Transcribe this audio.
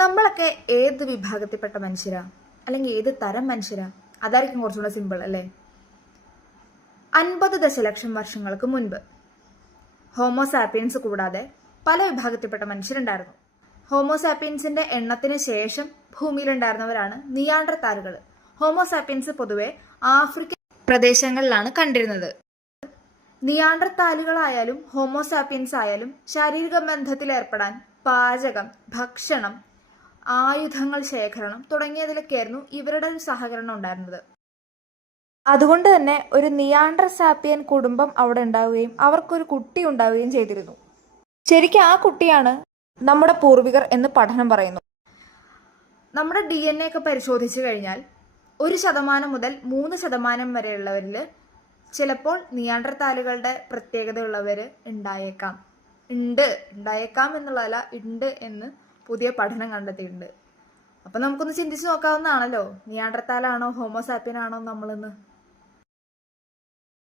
നമ്മളൊക്കെ ഏത് വിഭാഗത്തിൽപ്പെട്ട മനുഷ്യരാ, അല്ലെങ്കിൽ ഏത് തരം മനുഷ്യരാ? അതായിരിക്കും കുറച്ചുകൂടെ സിമ്പിൾ അല്ലേ. 50 ദശലക്ഷം വർഷങ്ങൾക്ക് മുൻപ് ഹോമോസാപ്പിയൻസ് കൂടാതെ പല വിഭാഗത്തിൽപ്പെട്ട മനുഷ്യരുണ്ടായിരുന്നു. ഹോമോസാപ്പിയൻസിന്റെ എണ്ണത്തിന് ശേഷം ഭൂമിയിലുണ്ടായിരുന്നവരാണ് നിയാണ്ടർതാലുകൾ. ഹോമോസാപ്പിയൻസ് പൊതുവെ ആഫ്രിക്കൻ പ്രദേശങ്ങളിലാണ് കണ്ടിരുന്നത്. നിയാണ്ടർതാലുകളായാലും ഹോമോസാപ്പിയൻസ് ആയാലും ശാരീരിക ബന്ധത്തിൽ ഏർപ്പെടാൻ പാചകം, ഭക്ഷണം, ആയുധങ്ങൾ ശേഖരണം തുടങ്ങിയതിലൊക്കെയായിരുന്നു ഇവരുടെ ഒരു സഹകരണം ഉണ്ടായിരുന്നത്. അതുകൊണ്ട് തന്നെ ഒരു നിയാണ്ടർ സാപ്പിയൻ കുടുംബം അവിടെ ഉണ്ടാവുകയും അവർക്കൊരു കുട്ടി ഉണ്ടാവുകയും ചെയ്തിരുന്നു. ശരിക്കും ആ കുട്ടിയാണ് നമ്മുടെ പൂർവികർ എന്ന് പഠനം പറയുന്നു. നമ്മുടെ DNA ഒക്കെ പരിശോധിച്ചു കഴിഞ്ഞാൽ 1% മുതൽ 3% വരെയുള്ളവരിൽ ചിലപ്പോൾ നിയാണ്ടർതാലുകളുടെ പ്രത്യേകതയുള്ളവർ ഉണ്ടായേക്കാം. ഉണ്ടായേക്കാം എന്നുള്ളതല്ല, ഉണ്ട് എന്ന് പുതിയ പഠനം കണ്ടെത്തിയിട്ടുണ്ട്. അപ്പം നമുക്കൊന്ന് ചിന്തിച്ച് നോക്കാവുന്നതാണല്ലോ, നിയാണ്ടർതാലാണോ ഹോമോസാപ്പിയൻ ആണോ നമ്മളെന്ന്.